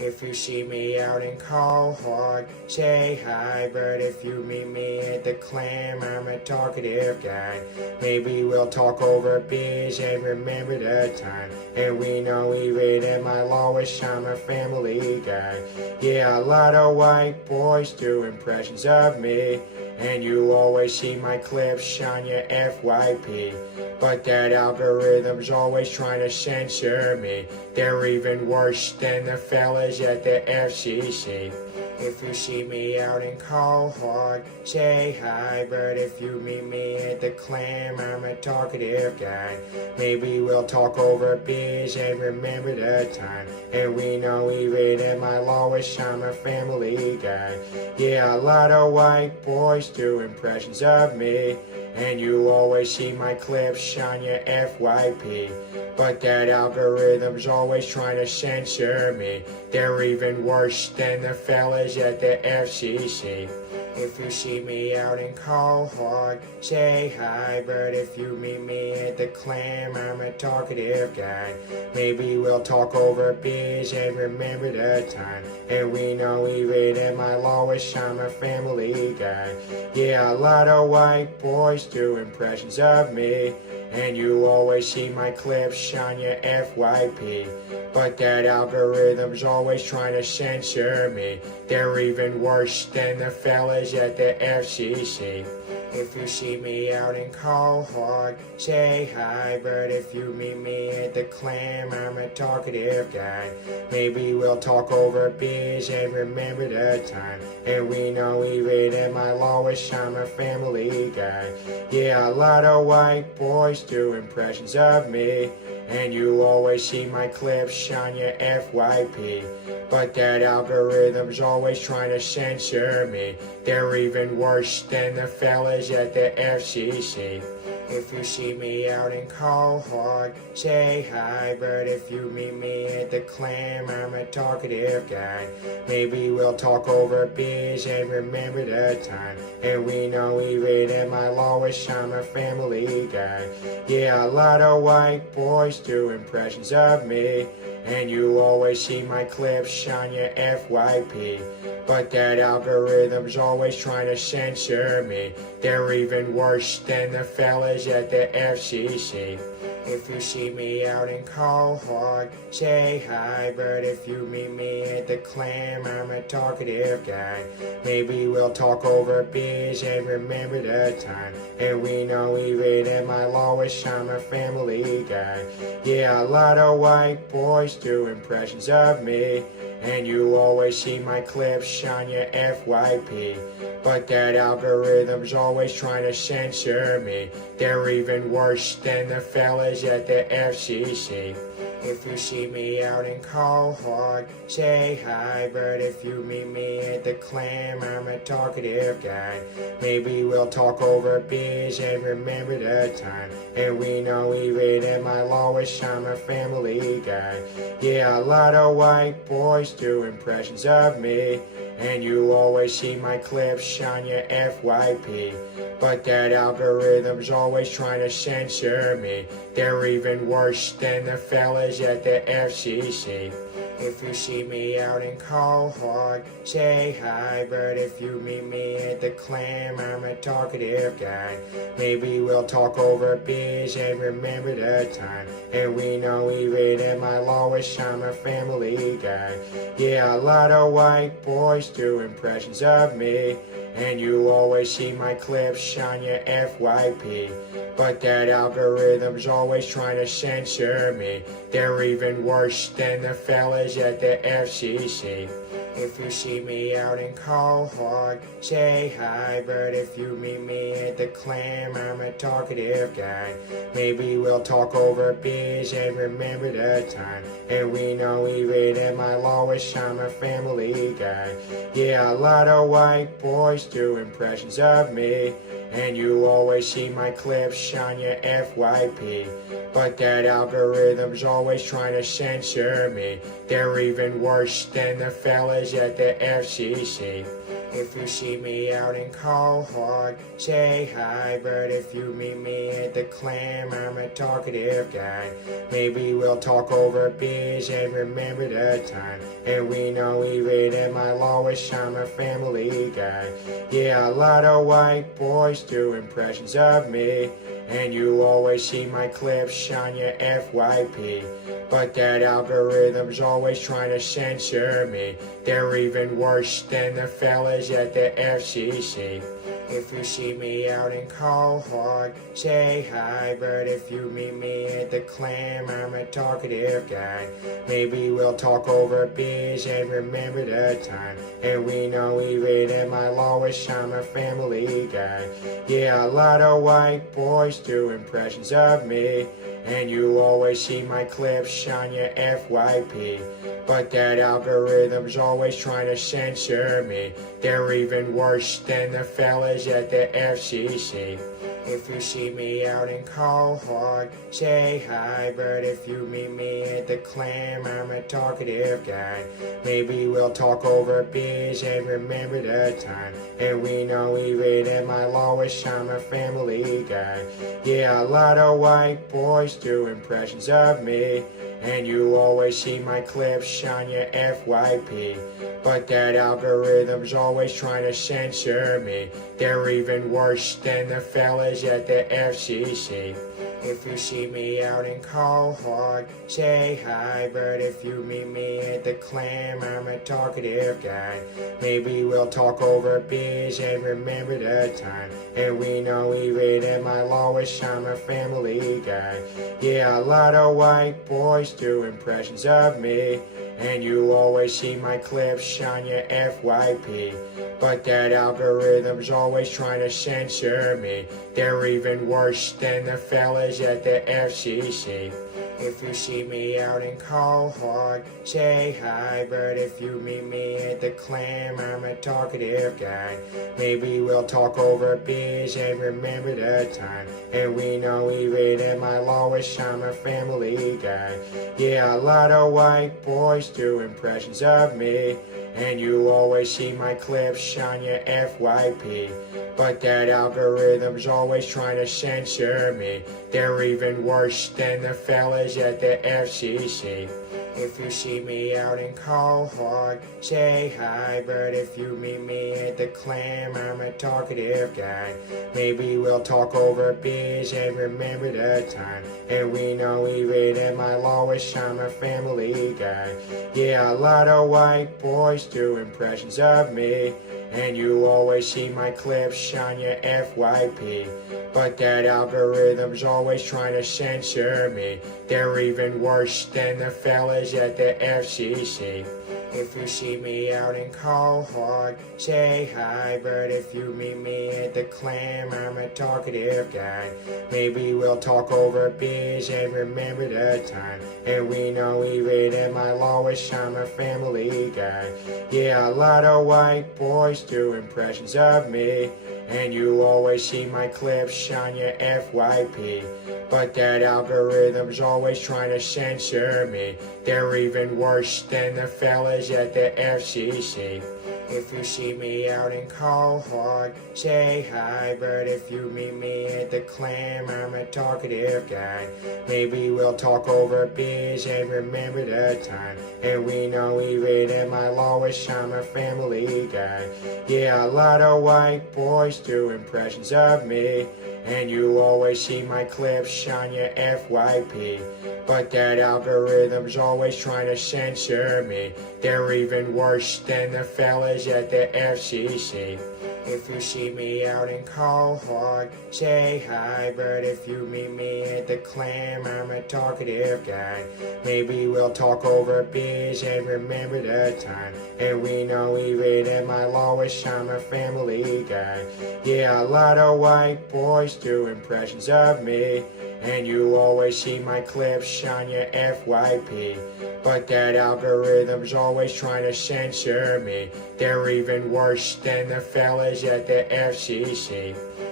If you see me out in Quahog, say hi. But if you meet me at the clam, I'm a talkative guy. Maybe we'll talk over beers and remember the time. And we know even at my lowest, I'm a family guy. Yeah, a lot of white boys do impressions of me. And you always see my clips on your FYP. But that algorithm's always trying to censor me. They're even worse than the fellas at the FCC. If you see me out in Quahog, say hi. But if you meet me at the clam, I'm a talkative guy. Maybe we'll talk over beers and remember the time. And we know even at my lowest, I'm a family guy. Yeah, a lot of white boys do impressions of me. And you always see my clips on your FYP. But that algorithm's always trying to censor me. They're even worse than the fellas at the FCC. If you see me out in Quahog, say hi. But if you meet me at the clam, I'm a talkative guy. Maybe we'll talk over beers and remember the time. And we know even at my lowest, I'm a family guy. Yeah, a lot of white boys do impressions of me. And you always see my clips on your FYP. But that algorithm's always trying to censor me. They're even worse than the fellas at the FCC. If you see me out in Quahog, say hi. But if you meet me at the clam, I'm a talkative guy. Maybe we'll talk over beers and remember the time. And we know even at my lowest, I'm a family guy. Yeah, a lot of white boys do impressions of me. And you always see my clips on your FYP. But that algorithm's always trying to censor me. They're even worse than the fellas at the FCC. If you see me out in Quahog, say hi. But if you meet me at the clam, I'm a talkative guy. Maybe we'll talk over beers and remember the time. And we know even at my lowest, I'm a family guy. Yeah, a lot of white boys do impressions of me. And you always see my clips on your FYP. But that algorithm's always trying to censor me. They're even worse than the fellas at the FCC. If you see me out in Quahog, say hi. But if you meet me at the clam, I'm a talkative guy. Maybe we'll talk over beers and remember the time. And we know even at my lowest, I'm a family guy. Yeah, a lot of white boys do impressions of me. And you always see my clips on your FYP. But that algorithm's always trying to censor me. They're even worse than the fellas at the FCC. If you see me out in Quahog, say hi. But if you meet me at the clam, I'm a talkative guy. Maybe we'll talk over beers and remember the time. And we know even at my lowest, I'm a family guy. Yeah, a lot of white boys do impressions of me. And you always see my clips on your FYP. But that algorithm's always trying to censor me. They're even worse than the fellas at the FCC. If you see me out in Quahog, say hi. But if you meet me at the clam, I'm a talkative guy. Maybe we'll talk over beers and remember the time. And we know even at my lowest, I'm a family guy. Yeah, a lot of white boys do impressions of me. And you always see my clips on your FYP. But that algorithm's always trying to censor me. They're even worse than the fellas at the FCC. If you see me out in Quahog, say hi. But if you meet me at the clam, I'm a talkative guy. Maybe we'll talk over beers and remember the time. And we know even at my lowest, I'm a family guy. Yeah, a lot of white boys do impressions of me. And you always see my clips on your FYP. But that algorithm's always trying to censor me. They're even worse than the fellas at the FCC. If you see me out in Quahog, say hi. But if you meet me at the clam, I'm a talkative guy. Maybe we'll talk over beers and remember the time. And we know even at my lowest, I'm a family guy. Yeah, a lot of white boys do impressions of me. And you always see my clips on your FYP. But that algorithm's always trying to censor me. They're even worse than the fellas at the FCC. If you see me out in Quahog, say hi. But if you meet me at the clam, I'm a talkative guy. Maybe we'll talk over beers and remember the time. And we know even at my lowest, I'm a family guy. Yeah, a lot of white boys do impressions of me. And you always see my clips on your FYP. But that algorithm's always trying to censor me. They're even worse than the fellas at the FCC. If you see me out in Quahog, say hi. But if you meet me at the clam, I'm a talkative guy. Maybe we'll talk over beers and remember the time. And we know even at my lowest, I'm a family guy. Yeah, a lot of white boys do impressions of me. And you always see my clips on your FYP. But that algorithm's always trying to censor me. They're even worse than the fellas at the FCC. If you see me out in Quahog, say hi. But if you meet me at the clam, I'm a talkative guy. Maybe we'll talk over beers and remember the time. And we know even at my lowest, I'm a family guy. Yeah, a lot of white boys do impressions of me. And you always see my clips on your FYP. But that algorithm's always trying to censor me. They're even worse than the fellas at the FCC. If you see me out in Quahog, say hi. But if you meet me at the clam, I'm a talkative guy. Maybe we'll talk over beers and remember the time. And we know even at my lowest, I'm a family guy. Yeah, a lot of white boys do impressions of me. And you always see my clips on your FYP. But that algorithm's always trying to censor me. They're even worse than the fellas at the FCC. If you see me out in Quahog, say hi. But if you meet me at the clam, I'm a talkative guy. Maybe we'll talk over beers and remember the time. And we know even at my lowest, I'm a family guy. Yeah, a lot of white boys do impressions of me. And you always see my clips on your FYP. But that algorithm's always trying to censor me. They're even worse than the fellas at the FCC. If you see me out in Quahog, say hi. But if you meet me at the clam, I'm a talkative guy. Maybe we'll talk over beers and remember the time. And we know even at my lowest, I'm a family guy. Yeah, a lot of white boys do impressions of me. And you always see my clips on your FYP. But that algorithm's always trying to censor me. They're even worse than the fellas at the FCC. If you see me out in Quahog, say hi. But if you meet me at the clam, I'm a talkative guy. Maybe we'll talk over beers and remember the time. And we know even at my lowest, I'm a family guy. Yeah, a lot of white boys do impressions of me. And you always see my clips on your FYP. But that algorithm's always trying to censor me. They're even worse than the fellas at the FCC. If you see me out in Quahog, say hi. But if you meet me at the clam, I'm a talkative guy. Maybe we'll talk over beers and remember the time. And we know even at my lowest, I'm a family guy. Yeah, a lot of white boys do impressions of me. And you always see my clips on your FYP. But that algorithm's always trying to censor me. They're even worse than the fellas at the FCC.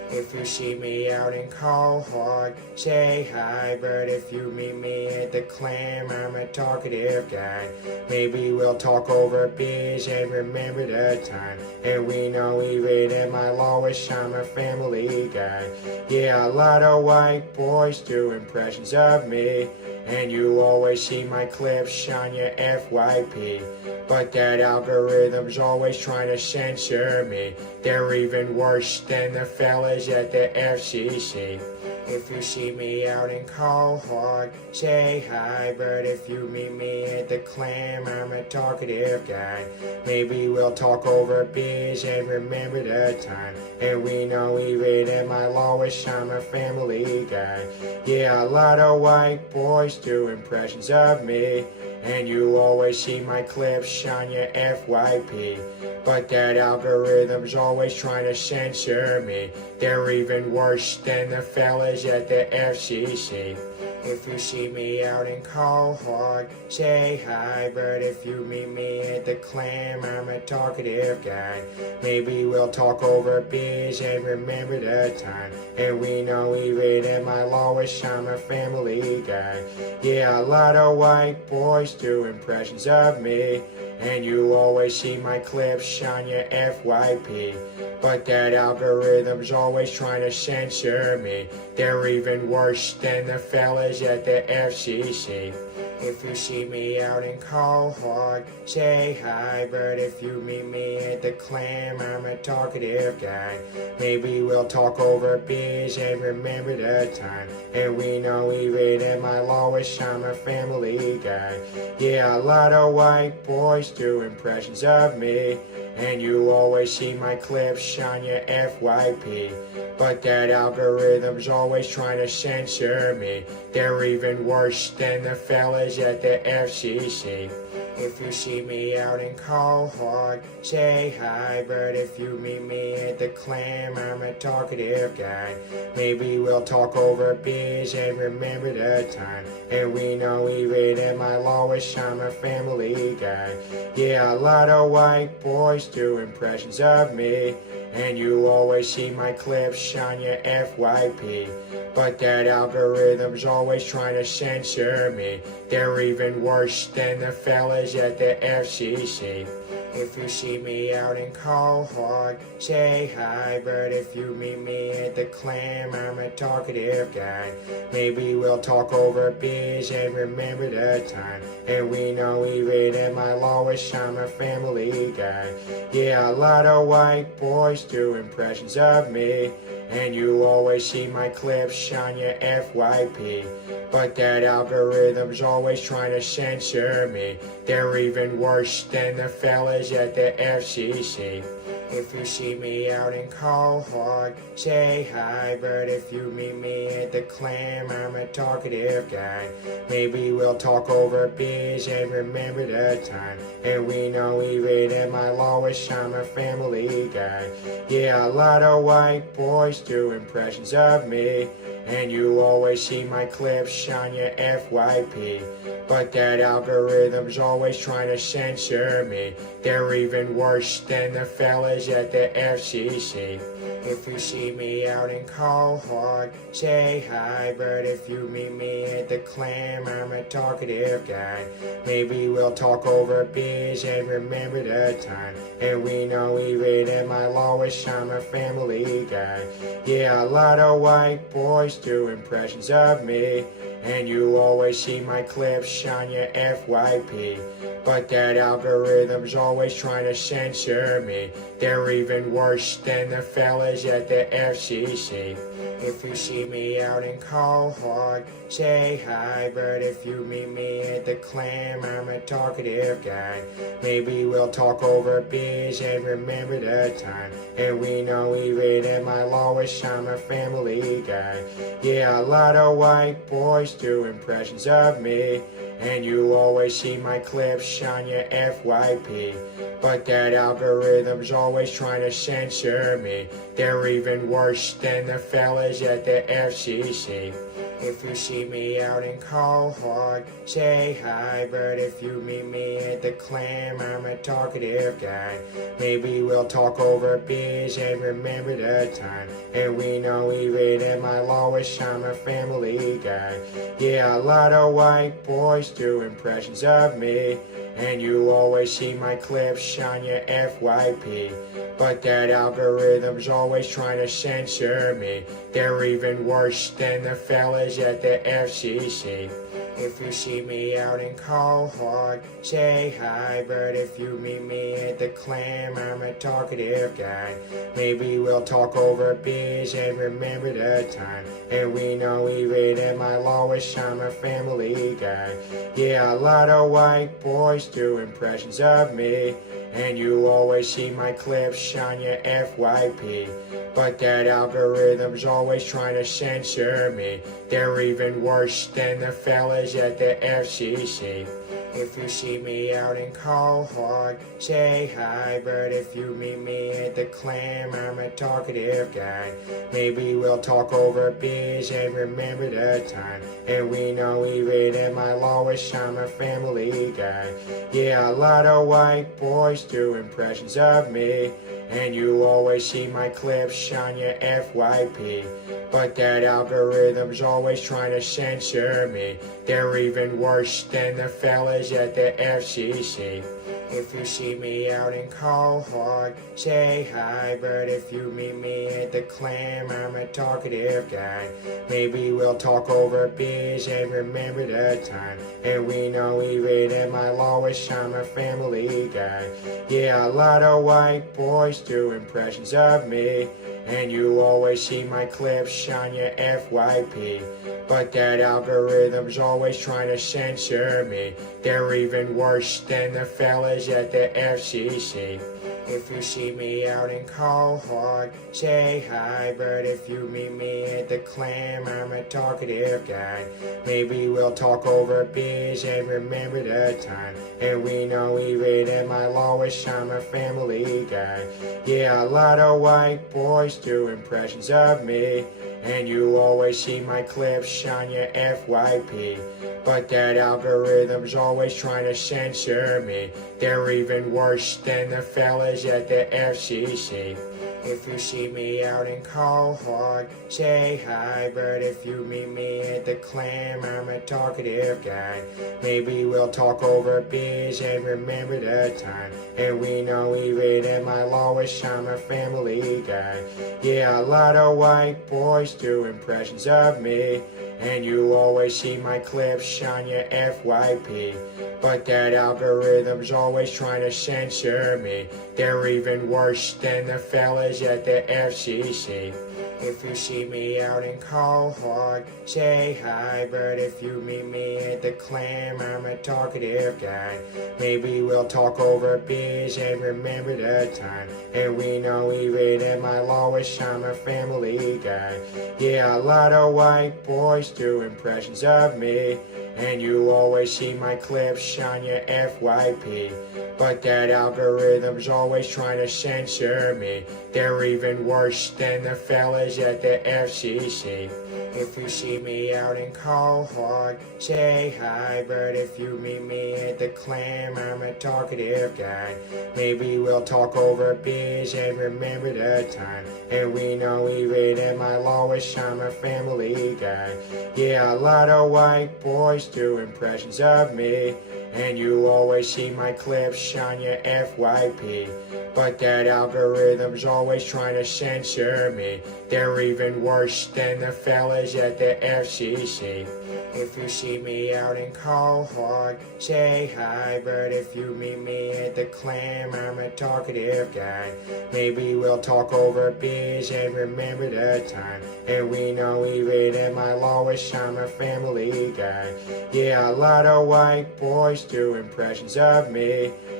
If you see me out in Quahog, say hi. But if you meet me at the clam, I'm a talkative guy. Maybe we'll talk over beers and remember the time. And we know even at my lowest, I'm a family guy. Yeah, a lot of white boys do impressions of me. And you always see my clips on your FYP. But that algorithm's always trying to censor me. They're even worse than the fellas at the FCC. If you see me out in Quahog, say hi. But if you meet me at the clam, I'm a talkative guy. Maybe we'll talk over beers and remember the time. And we know even at my lowest, I'm a family guy. Yeah, a lot of white boys do impressions of me. And you always see my clips on your FYP. But that algorithm's always trying to censor me. They're even worse than the fellas at the FCC. If you see me out in Quahog, say hi. But if you meet me at the clam, I'm a talkative guy. Maybe we'll talk over beers and remember the time. And we know even at my lowest, I'm a family guy. Yeah, a lot of white boys do impressions of me. And you always see my clips on your FYP. But that algorithm's always trying to censor me. They're even worse than the fellas at the FCC. If you see me out in Quahog, say hi. But if you meet me at the clam, I'm a talkative guy. Maybe we'll talk over beers and remember the time. And we know even at my lowest, I'm a family guy. Yeah, a lot of white boys do impressions of me. And you always see my clips on your FYP. But that algorithm's always trying to censor me. They're even worse than the fellas at the FCC. If you see me out in Quahog, say hi. But if you meet me at the clam, I'm a talkative guy. Maybe we'll talk over beers and remember the time. And we know even at my lowest, I'm a family guy. Yeah, a lot of white boys do impressions of me. And you always see my clips on your FYP. But that algorithm's always trying to censor me. They're even worse than the fellas at the FCC. If you see me out in Quahog, say hi. But if you meet me at the clam, I'm a talkative guy. Maybe we'll talk over beers and remember the time. And we know even at my lowest, I'm a family guy. Yeah, a lot of white boys do impressions of me. And you always see my clips on your FYP. But that algorithm's always trying to censor me. They're even worse than the fellas at the FCC. If you see me out in Quahog, say hi. But if you meet me at the clam, I'm a talkative guy. Maybe we'll talk over beers and remember the time. And we know even at my lowest, I'm a family guy. Yeah, a lot of white boys do impressions of me. And you always see my clips on your FYP. But that algorithm's always trying to censor me. They're even worse than the fellas at the FCC. If you see me out in Quahog, say hi. But if you meet me at the clam, I'm a talkative guy. Maybe we'll talk over beers and remember the time. And we know even at my lowest, I'm a family guy. Yeah, a lot of white boys do impressions of me. And you always see my clips on your FYP. But that algorithm's always trying to censor me. They're even worse than the fellas at the FCC. If you see me out in Quahog, say hi. But if you meet me at the clam, I'm a talkative guy. Maybe we'll talk over beers and remember the time. And we know even at my lowest, I'm a family guy. Yeah, a lot of white boys do impressions of me. And you always see my clips on your FYP. But that algorithm's always trying to censor me. They're even worse than the fellas at the FCC. If you see me out in Quahog, say hi. But if you meet me at the clam, I'm a talkative guy. Maybe we'll talk over beers and remember the time. And we know even at my lowest, I'm a family guy. Yeah, a lot of white boys do impressions of me. And you always see my clips on your FYP. But that algorithm's always trying to censor me. They're even worse than the fellas at the FCC. If you see me out in Quahog, say hi. But if you meet me at the clam, I'm a talkative guy. Maybe we'll talk over beers and remember the time. And we know even at my lowest, I'm a family guy. Yeah, a lot of white boys do impressions of me. And you always see my clips on your FYP. But that algorithm's always trying to censor me. They're even worse than the fellas at the FCC. If you see me out in Quahog, say hi. But if you meet me at the clam, I'm a talkative guy. Maybe we'll talk over beers and remember the time. And we know even at my lowest, I'm a family guy. Yeah, a lot of white boys do impressions of me. And you always see my clips on your FYP. But that algorithm's always trying to censor me. They're even worse than the fellas at the FCC. If you see me out in Quahog, say hi. But if you meet me at the clam, I'm a talkative guy. Maybe we'll talk over beers and remember the time. And we know even at my lowest, I'm a family guy. Yeah, a lot of white boys do impressions of me. And you always see my clips on your FYP. But that algorithm's always trying to censor me. They're even worse than the fellas at the FCC. If you see me out in Quahog, say hi. But if you meet me at the clam, I'm a talkative guy. Maybe we'll talk over beers and remember the time. And we know even at my lowest, I'm a family guy. Yeah, a lot of white boys do impressions of me. And you always see my clips on your FYP. But that algorithm's always trying to censor me. They're even worse than the fellas at the FCC. If you see me out in Quahog, say hi. But if you meet me at the clam, I'm a talkative guy. Maybe we'll talk over beers and remember the time. And we know even at my lowest, I'm a family guy. Yeah, a lot of white boys do impressions of me. And you always see my clips on your FYP. But that algorithm's always trying to censor me. They're even worse than the fellas at the FCC. If you see me out in Quahog, say hi. But if you meet me at the clam, I'm a talkative guy. Maybe we'll talk over beers and remember the time. And we know even at my lowest, I'm a family guy. Yeah, a lot of white boys do impressions of me. And you always see my clips on your FYP. But that algorithm's always trying to censor me. They're even worse than the fellas at the FCC. If you see me out in Quahog, say hi. But if you meet me at the clam, I'm a talkative guy. Maybe we'll talk over beers and remember the time. And we know even at my lowest, I'm a family guy. Yeah, a lot of white boys do impressions of me. And you always see my clips on your FYP. But that algorithm's always trying to censor me. They're even worse than the fellas at the FCC. If you see me out in Quahog, say hi. But if you meet me at the clam, I'm a talkative guy. Maybe we'll talk over beers and remember the time. And we know even at my lowest, I'm a family guy. Yeah, a lot of white boys do impressions of me.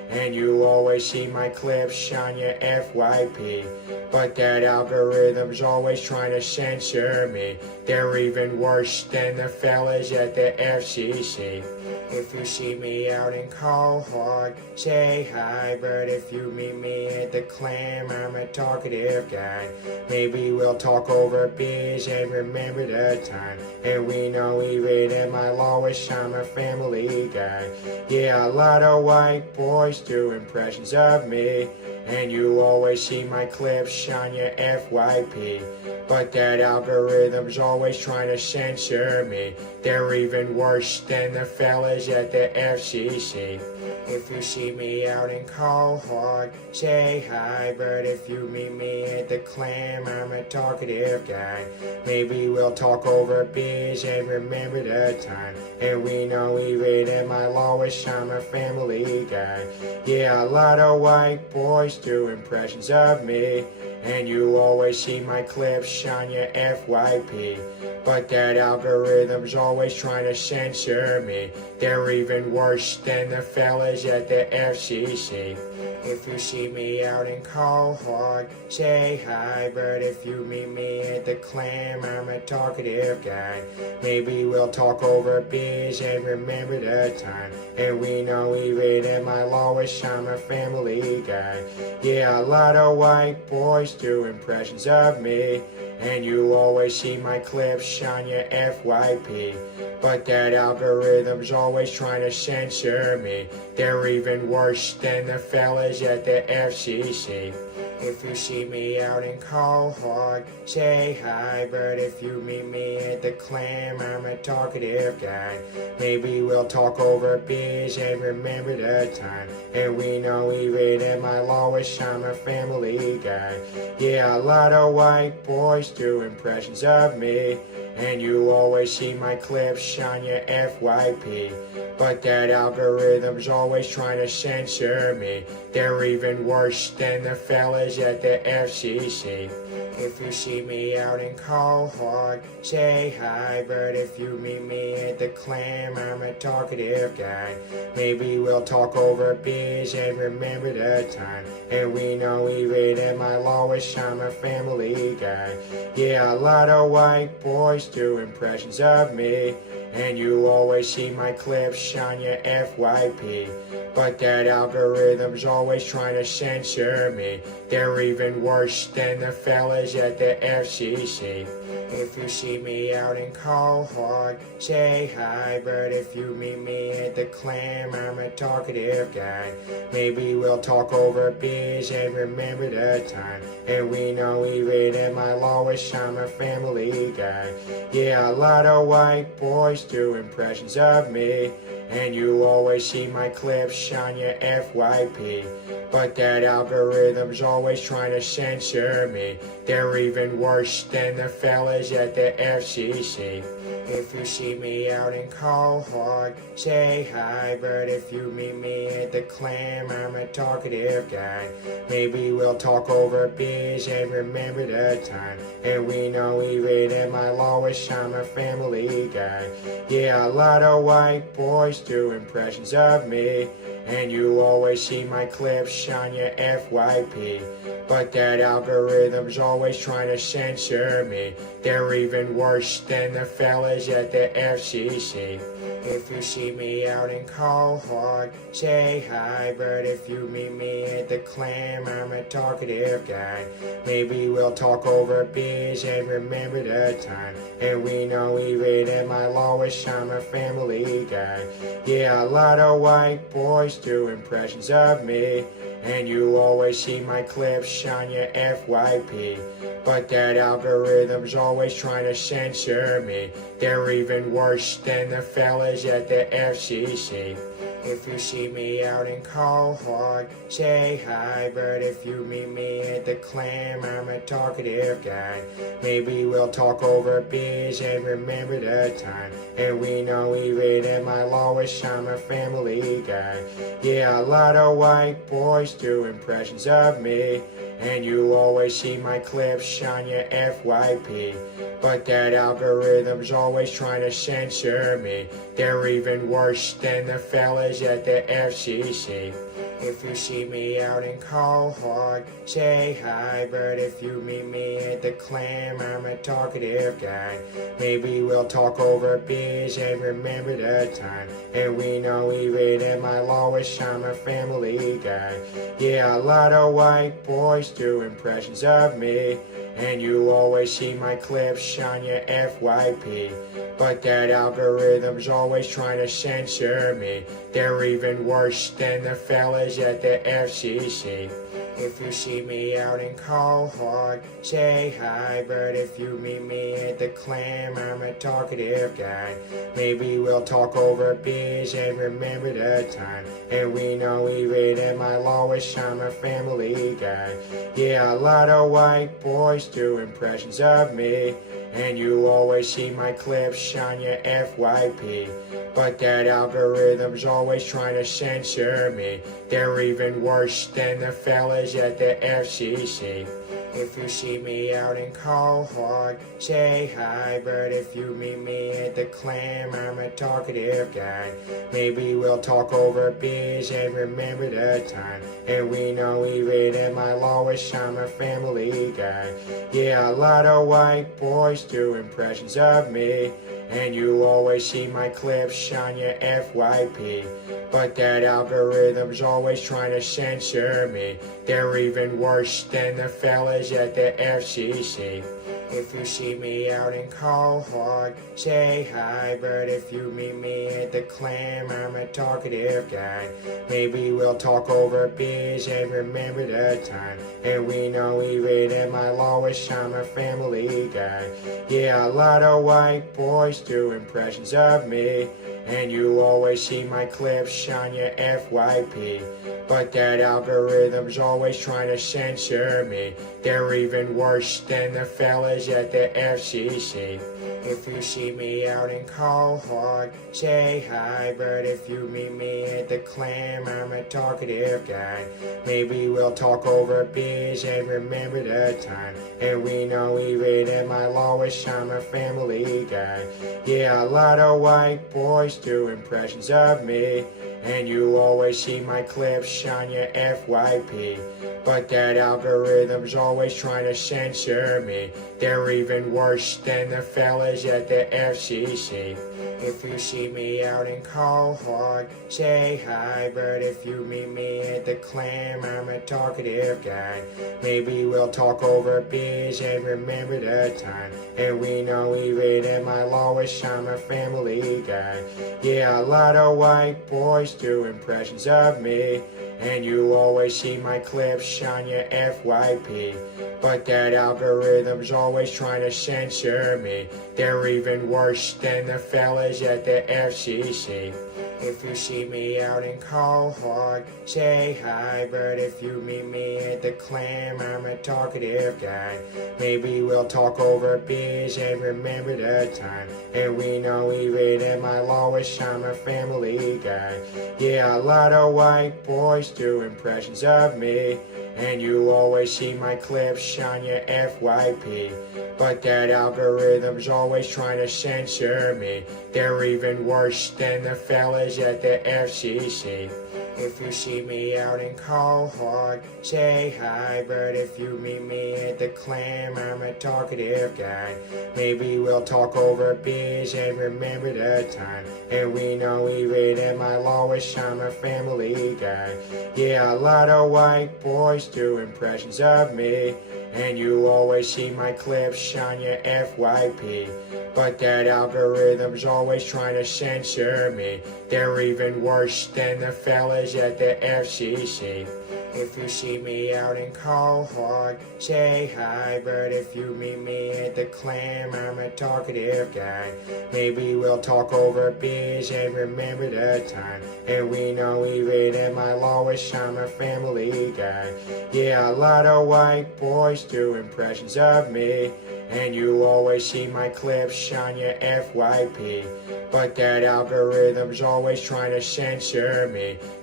and you always see my clips on your FYP. But that algorithm's always trying to censor me. They're even worse than the fellas at the FCC. If you see me out in Quahog, say hi, but if you meet me at the clam, I'm a talkative guy. Maybe we'll talk over beers and remember the time. And we know even at my lowest, I'm a family guy. Yeah, a lot of white boys do impressions of me, and you always see my clips on your FYP. But that algorithm's always trying to censor me. They're even worse than the fellas at the FCC. If you see me out in Quahog, say hi, but if you meet me at the clam, I'm a talkative guy. Maybe we'll talk over beers and remember the time. And we know even at my lowest, I'm a family guy. Yeah, a lot of white boys do impressions of me, and you always see my clips on your FYP. But that algorithm's always trying to censor me. They're even worse than the fellas at the FCC. If you see me out in Quahog, say hi, but if you meet me at the clam, I'm a talkative guy. Maybe we'll talk over beers and remember the time. And we know even at my lowest, I'm a family guy. Yeah, a lot of white boys do impressions of me, and you always see my clips on your FYP. But that algorithm's always trying to censor me. They're even worse than the fellas at the FCC. If you see me out in Quahog, say hi, but if you meet me at the clam, I'm a talkative guy. Maybe we'll talk over beers and remember the time. And we know even at my lowest, I'm a family guy. Yeah, a lot of white boys do impressions of me, and you always see my clips on your FYP. But that algorithm's always trying to censor me. They're even worse than the fellas at the FCC. If you see me out in Quahog, say hi, but if you meet me at the clam, I'm a talkative guy. Maybe we'll talk over beers and remember the time. And we know even at my lowest, I'm a family guy. Yeah, a lot of white boys do impressions of me, and you always see my clips on your FYP. But that algorithm's always trying to censor me. They're even worse than the fellas at the FCC. If you see me out in Quahog, say hi, but if you meet me at the clam, I'm a talkative guy. Maybe we'll talk over beers and remember the time. And we know even at my lowest, I'm a family guy. Yeah, a lot of white boys do impressions of me, and you always see my clips on your FYP. But that algorithm's always trying to censor me. They're even worse than the fellas at the FCC. If you see me out in Quahog, say hi, but if you meet me at the clam, I'm a talkative guy. Maybe we'll talk over beers and remember the time. And we know even at my lowest, I'm a family guy. Yeah, a lot of white boys do impressions of me, and you always see my clips on your FYP. But that algorithm's always trying to censor me. They're even worse than the fellas at the FCC. If you see me out in Quahog, say hi, but if you meet me at the clam, I'm a talkative guy. Maybe we'll talk over beers and remember the time. And we know even at my lowest, I'm a family guy. Yeah, a lot of white boys do impressions of me, and you always see my clips on your FYP. But that algorithm's always trying to censor me. They're even worse than the fellas at the FCC. If you see me out in Quahog, say hi, but if you meet me at the clam, I'm a talkative guy. Maybe we'll talk over beers and remember the time. And we know even at my lowest, I'm a family guy. Yeah, a lot of white boys do impressions of me, and you always see my clips on your FYP. But that algorithm's always trying to censor me. They're even worse than the fellas at the FCC. If you see me out in Quahog, say hi. But if you meet me at the clam, I'm a talkative guy. Maybe we'll talk over beers and remember the time. And we know even at my lowest, I'm a family guy. Yeah, a lot of white boys do impressions of me. And you always see my clips on your FYP. But that algorithm's always trying to censor me. They're even worse than the fellas at the FCC. If you see me out in Quahog, say hi. But if you meet me at the clam, I'm a talkative guy. Maybe we'll talk over beers and remember the time. And we know even at my lowest, I'm a family guy. Yeah, a lot of white boys do impressions of me. And you always see my clips on your FYP. But that algorithm's always trying to censor me. They're even worse than the fellas at the FCC. If you see me out in Quahog, say hi. But if you meet me at the clam, I'm a talkative guy. Maybe we'll talk over beers and remember the time. And we know even at my lowest, I'm a family guy. Yeah, a lot of white boys do impressions of me. And you always see my clips on your FYP. But that algorithm's always trying to censor me. They're even worse than the fellas at the FCC. If you see me out in Quahog, say hi. But if you meet me at the clam, I'm a talkative guy. Maybe we'll talk over beers and remember the time. And we know even at my lowest, I'm a family guy. Yeah, a lot of white boys do impressions of me. And you always see my clips on your FYP. But that algorithm's always trying to censor me. They're even worse than the fellas at the FCC. If you see me out in Quahog, say hi. But if you meet me at the clam, I'm a talkative guy. Maybe we'll talk over beers and remember the time. And we know even at my lowest, I'm a family guy. Yeah, a lot of white boys do impressions of me. And you always see my clips on your FYP. But that algorithm's always trying to censor me. They're even worse than the fellas at the FCC. If you see me out in Quahog, say hi. But if you meet me at the clam, I'm a talkative guy. Maybe we'll talk over beers and remember the time. And we know even at my lowest, I'm a family guy. Yeah, a lot of white boys do impressions of me. And you always see my clips on your FYP. But that algorithm's always trying to censor me. They're even worse than the fellas at the FCC. If you see me out in Quahog, say hi. But if you meet me at the clam, I'm a talkative guy. Maybe we'll talk over beers and remember the time. And we know even at my lowest, I'm a family guy. Yeah, a lot of white boys do impressions of me. And you always see my clips on your FYP. But that algorithm's always trying to censor me. They're even worse than the fellas at the FCC. If you see me out in Quahog, say hi. But if you meet me at the clam, I'm a talkative guy. Maybe we'll talk over beers and remember the time. And we know even at my lowest, I'm a family guy. Yeah, a lot of white boys do impressions of me. And you always see my clips on your FYP. But that algorithm's always trying to censor me. They're even worse than the fellas at the FCC. If you see me out in Quahog, say hi. But if you meet me at the clam, I'm a talkative guy. Maybe we'll talk over beers and remember the time. And we know even at my lowest, I'm a family guy. Yeah, a lot of white boys do impressions of me. And you always see my clips on your FYP. But that algorithm's always trying to censor me.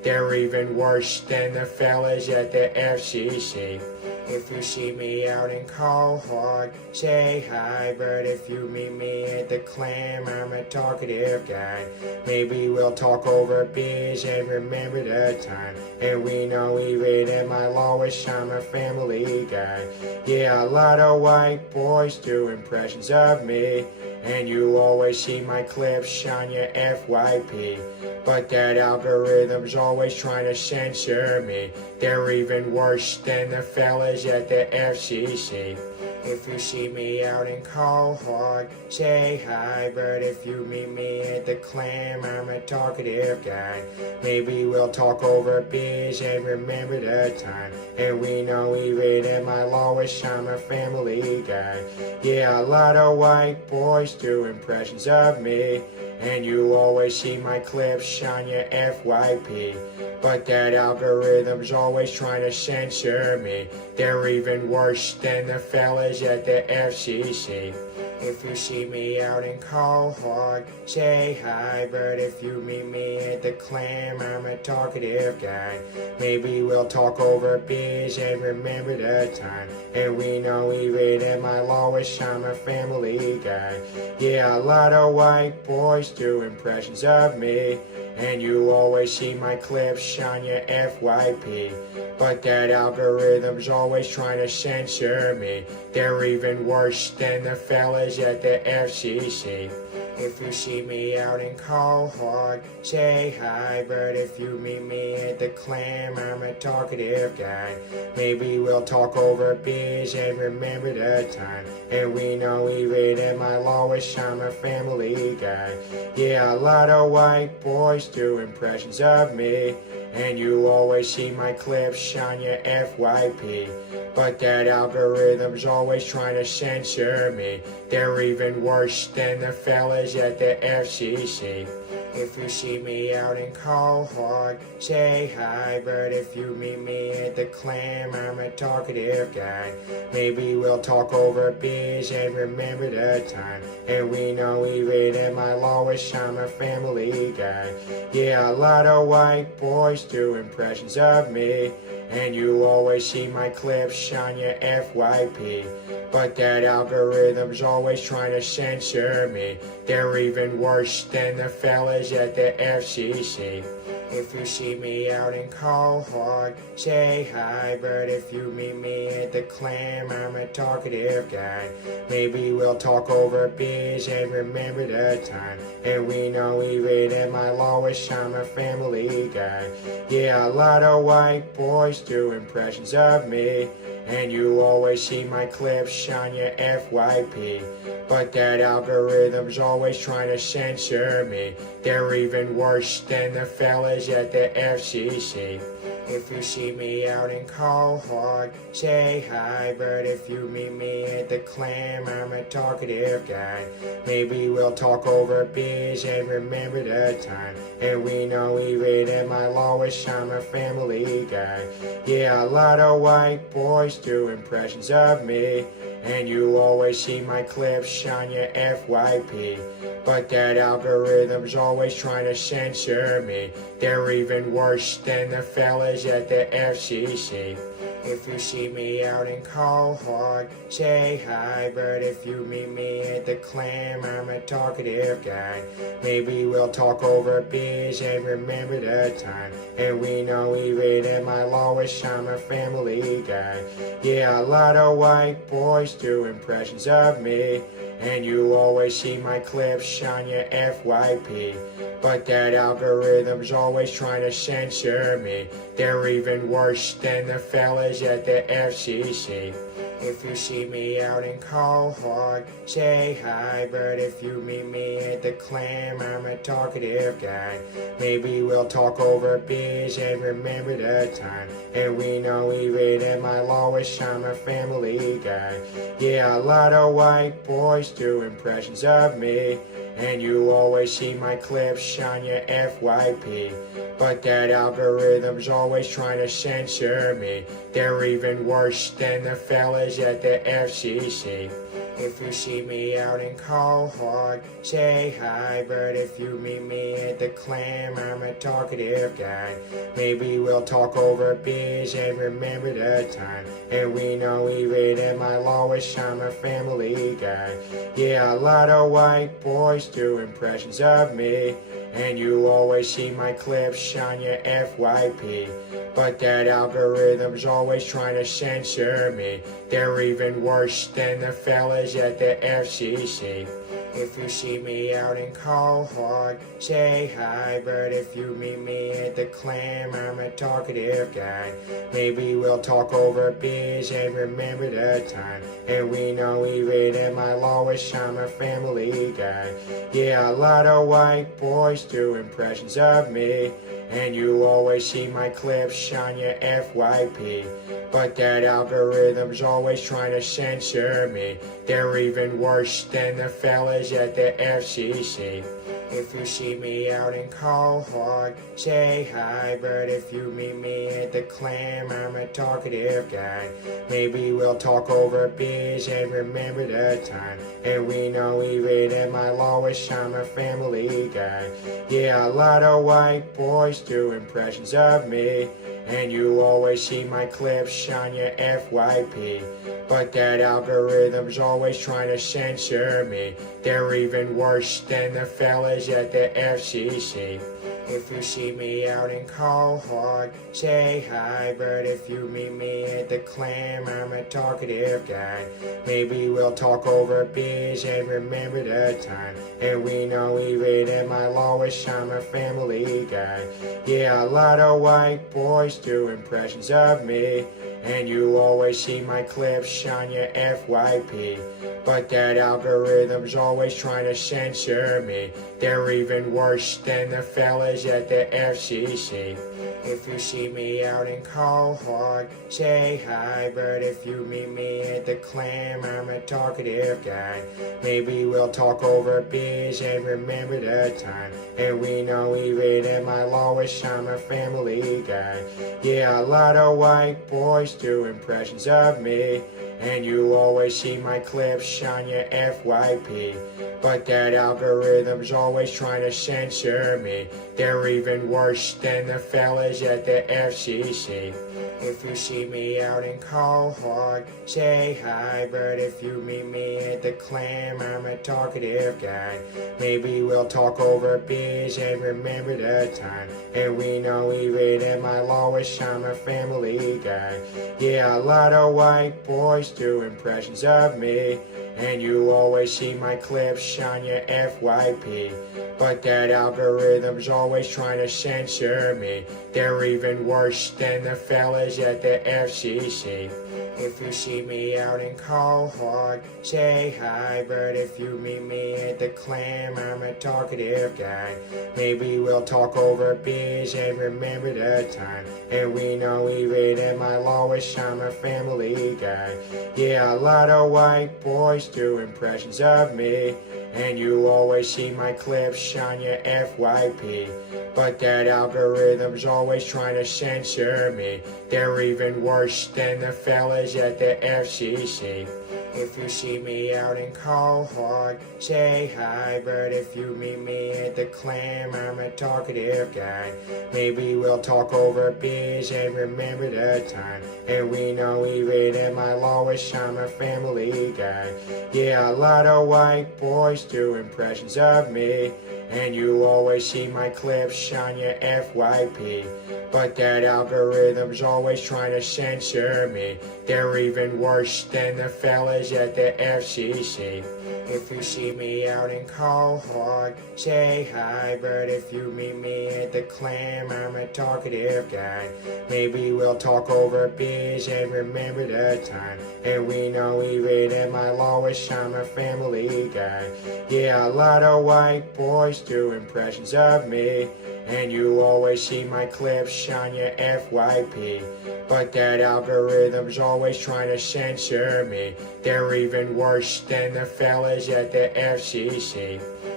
They're even worse than the fellas at the FCC. If you see me out in Quahog, say hi, but if you meet me at the clam, I'm a talkative guy. Maybe we'll talk over beers and remember the time. And we know even at my lowest, I'm a family guy. Yeah, a lot of white boys do impressions of me, and you always see my clips on your FYP. But that algorithm's always trying to censor me. They're even worse than the fellas at the FCC. If you see me out in Quahog, say hi, but if you meet me at the clam, I'm a talkative guy. Maybe we'll talk over beers and remember the time. And we know even at my lowest, I'm a family guy. Yeah, a lot of white boys do impressions of me, and you always see my clips on your FYP. But that algorithm's always trying to censor me. They're even worse than the fellas at the FCC. If you see me out in Quahog, say hi, but if you meet me at the clam, I'm a talkative guy. Maybe we'll talk over beers and remember the time. And we know even at my lowest, I'm a family guy. Yeah, a lot of white boys do impressions of me, and you always see my clips on your FYP. But that algorithm's always trying to censor me. They're even worse than the fellas at the FCC. If you see me out in Quahog, say hi, but if you meet me at the clam, I'm a talkative guy. Maybe we'll talk over beers and remember the time. And we know even at my lowest, I'm a family guy. Yeah, a lot of white boys do impressions of me, and you always see my clips on your FYP. But that algorithm's always trying to censor me. They're even worse than the fellas at the FCC. If you see me out in Quahog, say hi, but if you meet me at the clam, I'm a talkative guy. Maybe we'll talk over beers and remember the time. And we know even at my lowest, I'm a family guy. Yeah, a lot of white boys do impressions of me, and you always see my clips on your FYP. But that algorithm's always trying to censor me. They're even worse than the fellas at the FCC. If you see me out in Quahog, say hi, but if you meet me at the clam, I'm a talkative guy. Maybe we'll talk over beers and remember the time. And we know even at my lowest, I'm a family guy. Yeah, a lot of white boys do impressions of me, and you always see my clips on your FYP. But that algorithm's always trying to censor me. They're even worse than the fellas at the FCC. If you see me out in Quahog, say hi, but if you meet me at the clam, I'm a talkative guy. Maybe we'll talk over beers and remember the time. And we know even at my lowest, I'm a family guy. Yeah, a lot of white boys do impressions of me, and you always see my clips on your FYP. But that algorithm's always trying to censor me. They're even worse than the fellas at the FCC. If you see me out in Quahog, say hi, but if you meet me at the clam, I'm a talkative guy. Maybe we'll talk over beers and remember the time. And we know even at my lowest, I'm a family guy. Yeah, a lot of white boys do impressions of me, and you always see my clips on your FYP. But that algorithm's always trying to censor me. They're even worse than the fellas at the FCC. If you see me out in Quahog, say hi, but if you meet me at the clam, I'm a talkative guy. Maybe we'll talk over beers and remember the time. And we know even at my lowest, I'm a family guy. Yeah, a lot of white boys do impressions of me, and you always see my clips on your FYP. But that algorithm's always trying to censor me. They're even worse than the fellas at the FCC. If you see me out in Quahog, say hi. But if you meet me at the clam, I'm a talkative guy. Maybe we'll talk over beers and remember the time. And we know even at my lowest, I'm a family guy. Yeah, a lot of white boys do impressions of me. And you always see my clips on your FYP. But that algorithm's always trying to censor me. They're even worse than the fellas at the FCC. If you see me out in Quahog, say hi. But if you meet me at the clam, I'm a talkative guy. Maybe we'll talk over beers and remember the time. And we know even at my lowest, I'm a family guy. Yeah, a lot of white boys do impressions of me. And you always see my clips on your FYP. But that algorithm's always trying to censor me. They're even worse than the fellas at the FCC. If you see me out in Quahog, say hi. But if you meet me at the clam, I'm a talkative guy. Maybe we'll talk over beers and remember the time. And we know even at my lowest, I'm a family guy. Yeah, a lot of white boys do impressions of me. And you always see my clips on your FYP. But that algorithm's always trying to censor me. They're even worse than the fellas at the FCC. If you see me out in Quahog, say hi. But if you meet me at the clam, I'm a talkative guy. Maybe we'll talk over beers and remember the time. And we know even at my lowest, I'm a family guy. Yeah, a lot of white boys do impressions of me. And you always see my clips on your FYP. But that algorithm's always trying to censor me. They're even worse than the fellas at the FCC. If you see me out in Quahog, say hi. But if you meet me at the clam, I'm a talkative guy. Maybe we'll talk over beers and remember the time. And we know even at my lowest, I'm a family guy. Yeah, a lot of white boys do impressions of me. And you always see my clips on your FYP. But that algorithm's always trying to censor me. They're even worse than the fellas at the FCC. If you see me out in Quahog, say hi. But if you meet me at the clam, I'm a talkative guy. Maybe we'll talk over beers and remember the time. And we know even at my lowest, I'm a family guy. Yeah, a lot of white boys do impressions of me. And you always see my clips on your FYP. But that algorithm's always trying to censor me. They're even worse than the fellas at the FCC. If you see me out in Quahog, say hi. But if you meet me at the clam, I'm a talkative guy. Maybe we'll talk over beers and remember the time. And we know even at my lowest, I'm a family guy. Yeah, a lot of white boys do impressions of me. And you always see my clips on your FYP. But that algorithm's always trying to censor me. They're even worse than the fellas at the FCC. If you see me out in Quahog, say hi. But if you meet me at the clam, I'm a talkative guy. Maybe we'll talk over beers and remember the time. And we know even at my lowest, I'm a family guy. Yeah, a lot of white boys do impressions of me. And you always see my clips on your FYP. But that algorithm's always trying to censor me. They're even worse than the fellas at the FCC. If you see me out in Quahog, say hi. But if you meet me at the clam, I'm a talkative guy. Maybe we'll talk over beers and remember the time. And we know even at my lowest, I'm a family guy. Yeah, a lot of white boys do impressions of me. And you always see my clips on your FYP. But that algorithm's always trying to censor me. They're even worse than the fellas at the FCC.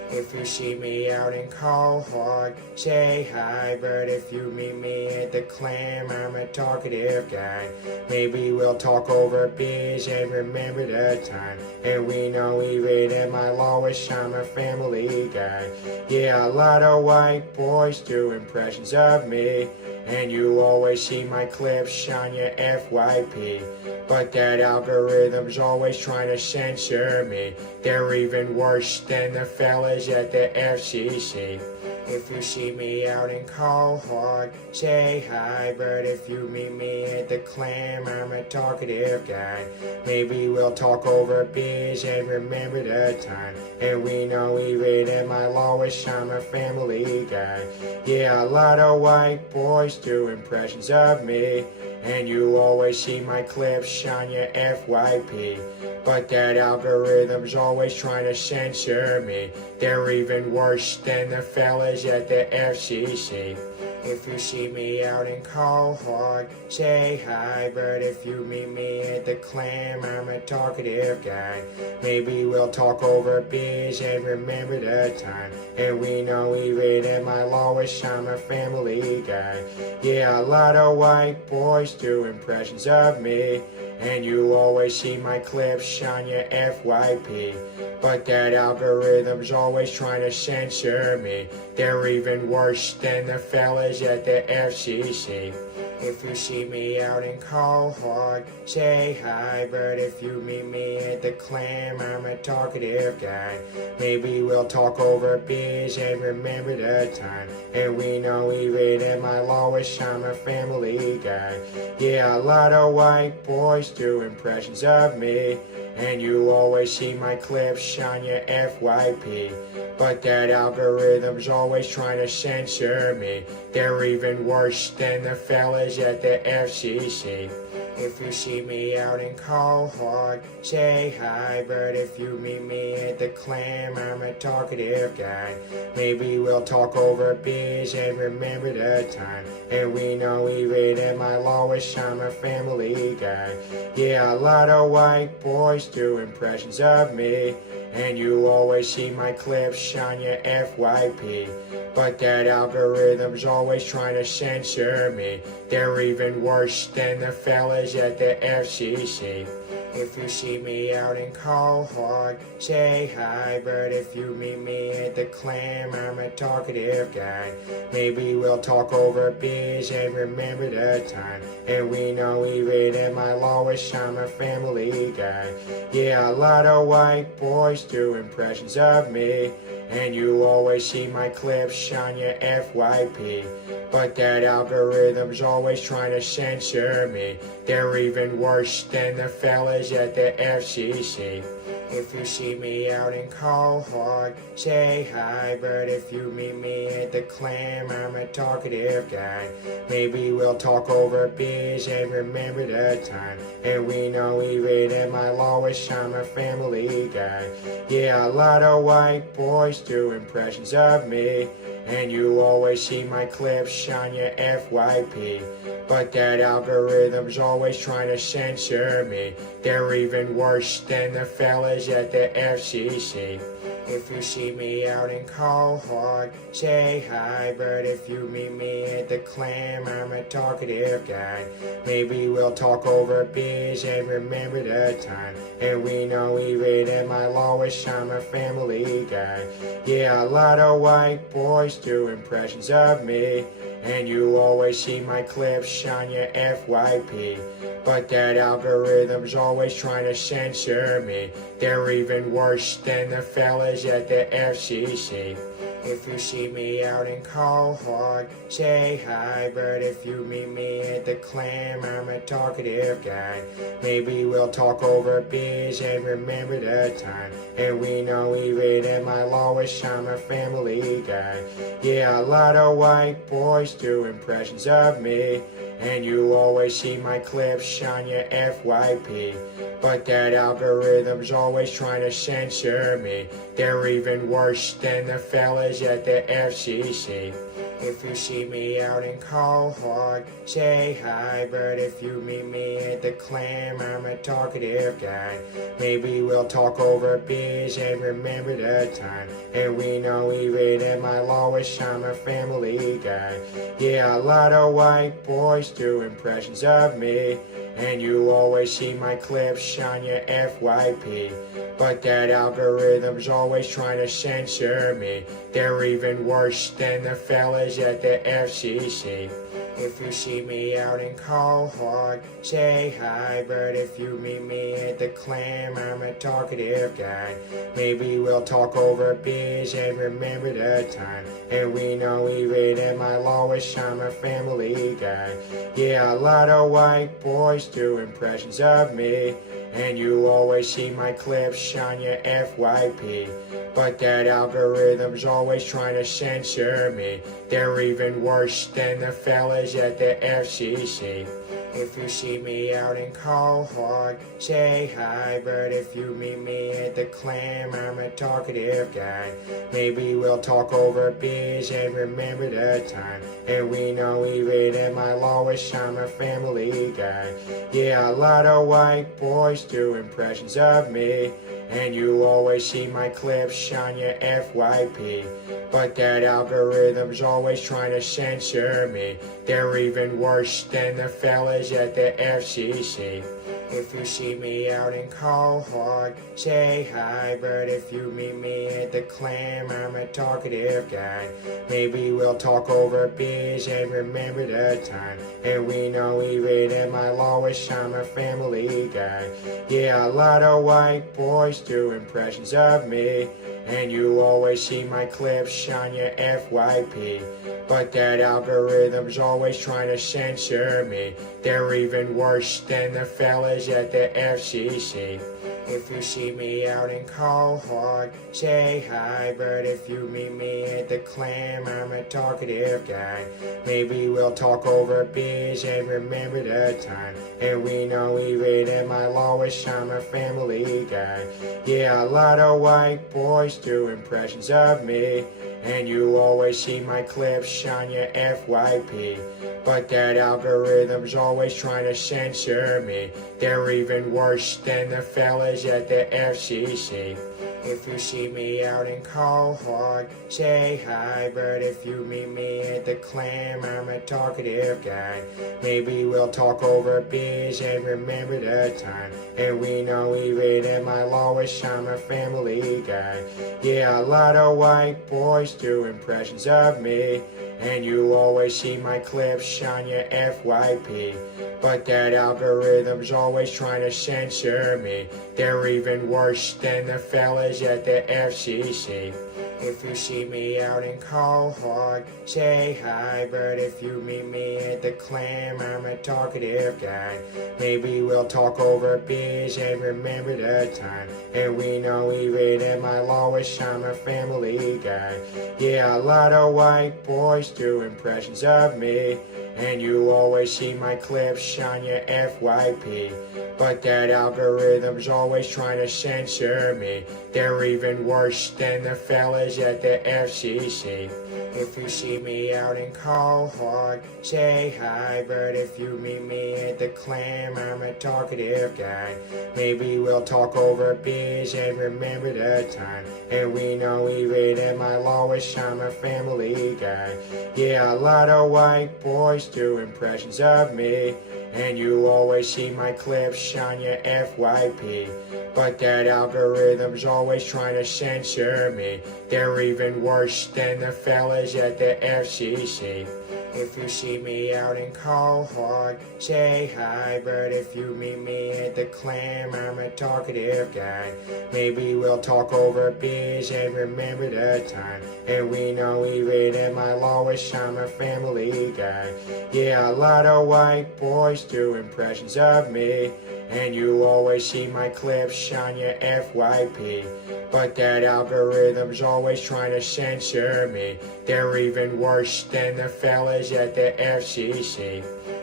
If you see me out in Quahog, say hi. But if you meet me at the clam, I'm a talkative guy. Maybe we'll talk over beers and remember the time. And we know even at my lowest, I'm a family guy. Yeah, a lot of white boys do impressions of me. And you always see my clips on your FYP. But that algorithm's always trying to censor me. They're even worse than the fellas at the FCC. If you see me out in Quahog, say hi. But if you meet me at the clam, I'm a talkative guy. Maybe we'll talk over beers and remember the time. And we know even at my lowest, I'm a family guy. Yeah, a lot of white boys do impressions of me. And you always see my clips on your FYP. But that algorithm's always trying to censor me. They're even worse than the fellas at the FCC. If you see me out in Quahog, say hi. But if you meet me at the clam, I'm a talkative guy. Maybe we'll talk over beers and remember the time. And we know even at my lowest, I'm a family guy. Yeah, a lot of white boys do impressions of me. And you always see my clips on your FYP. But that algorithm's always trying to censor me. They're even worse than the fellas at the FCC. If you see me out in Quahog, say hi. But if you meet me at the clam, I'm a talkative guy. Maybe we'll talk over beers and remember the time. And we know even at my lowest, I'm a family guy. Yeah, a lot of white boys do impressions of me. And you always see my clips on your FYP. But that algorithm's always trying to censor me. They're even worse than the fellas at the FCC. If you see me out in Quahog, say hi. But if you meet me at the clam, I'm a talkative guy. Maybe we'll talk over beers and remember the time. And we know even at my lowest, I'm a family guy. Yeah, a lot of white boys do impressions of me. And you always see my clips on your FYP. But that algorithm's always trying to censor me. They're even worse than the fellas at the FCC. If you see me out in Quahog, say hi. But if you meet me at the clam, I'm a talkative guy. Maybe we'll talk over beers and remember the time. And we know even at my lowest, I'm a family guy. Yeah, a lot of white boys do impressions of me. And you always see my clips on your FYP. But that algorithm's always trying to censor me. They're even worse than the fellas at the FCC. If you see me out in Quahog, say hi. But if you meet me at the clam, I'm a talkative guy. Maybe we'll talk over beers and remember the time. And we know even at my lowest, I'm a family guy. Yeah, a lot of white boys do impressions of me. And you always see my clips on your FYP. But that algorithm's always trying to censor me. They're even worse than the fellas at the FCC. If you see me out in Quahog, say hi. But if you meet me at the clam, I'm a talkative guy. Maybe we'll talk over beers and remember the time. And we know even at my lowest, I'm a family guy. Yeah, a lot of white boys do impressions of me. And you always see my clips on your FYP. But that algorithm's always trying to censor me. They're even worse than the fellas at the FCC. If you see me out in Quahog, say hi. But if you meet me at the clam, I'm a talkative guy. Maybe we'll talk over beers and remember the time. And we know even at my lowest, I'm a family guy. Yeah, a lot of white boys do impressions of me. And you always see my clips on your FYP. But that algorithm's always trying to censor me. They're even worse than the fellas at the FCC. If you see me out in Quahog, say hi. But if you meet me at the clam, I'm a talkative guy. Maybe we'll talk over beers and remember the time. And we know even at my lowest, I'm a family guy. Yeah, a lot of white boys do impressions of me. And you always see my clips on your FYP. But that algorithm's always trying to censor me. They're even worse than the fellas at the FCC. If you see me out in Quahog, say hi. But if you meet me at the clam, I'm a talkative guy. Maybe we'll talk over beers and remember the time. And we know even at my lowest, I'm a family guy. Yeah, a lot of white boys do impressions of me. And you always see my clips on your FYP. But that algorithm's always trying to censor me. They're even worse than the fellas at the FCC. If you see me out in Quahog, say hi. But if you meet me at the clam, I'm a talkative guy. Maybe we'll talk over beers and remember the time. And we know even at my lowest, I'm a family guy. Yeah, a lot of white boys do impressions of me. And you always see my clips on your FYP. But that algorithm's always trying to censor me. They're even worse than the fellas at the FCC. If you see me out in Quahog, say hi. But if you meet me at the clam, I'm a talkative guy. Maybe we'll talk over beers and remember the time. And we know even at my lowest, I'm a family guy. Yeah, a lot of white boys do impressions of me. And you always see my clips on your FYP. But that algorithm's always trying to censor me. They're even worse than the fellas at the FCC. If you see me out in Quahog, say hi. But if you meet me at the clam, I'm a talkative guy. Maybe we'll talk over beers and remember the time. And we know even at my lowest, I'm a family guy. Yeah, a lot of white boys do impressions of me. And you always see my clips on your FYP. But that algorithm's always trying to censor me. They're even worse than the fellas at the FCC. If you see me out in Quahog, say hi. But if you meet me at the clam, I'm a talkative guy. Maybe we'll talk over beers and remember the time. And we know even at my lowest, I'm a family guy. Yeah, a lot of white boys do impressions of me. And you always see my clips on your FYP. But that algorithm's always trying to censor me. They're even worse than the fellas at the FCC. If you see me out in Quahog, say hi. But if you meet me at the clam, I'm a talkative guy. Maybe we'll talk over beers and remember the time. And we know even at my lowest, I'm a family guy. Yeah, a lot of white boys do impressions of me. And you always see my clips on your FYP. But that algorithm's always trying to censor me. They're even worse than the fellas at the FCC. If you see me out in Quahog, say hi. But if you meet me at the clam, I'm a talkative guy. Maybe we'll talk over beers and remember the time. And we know even at my lowest, I'm a family guy. Yeah, a lot of white boys do impressions of me. And you always see my clips on your FYP. But that algorithm's always trying to censor me. They're even worse than the fellas at the FCC. If you see me out in Quahog, say hi. But if you meet me at the clam, I'm a talkative guy. Maybe we'll talk over beers and remember the time. And we know even at my lowest, I'm a family guy. Yeah, a lot of white boys do impressions of me. And you always see my clips on your FYP. But that algorithm's always trying to censor me. They're even worse than the fellas at the FCC.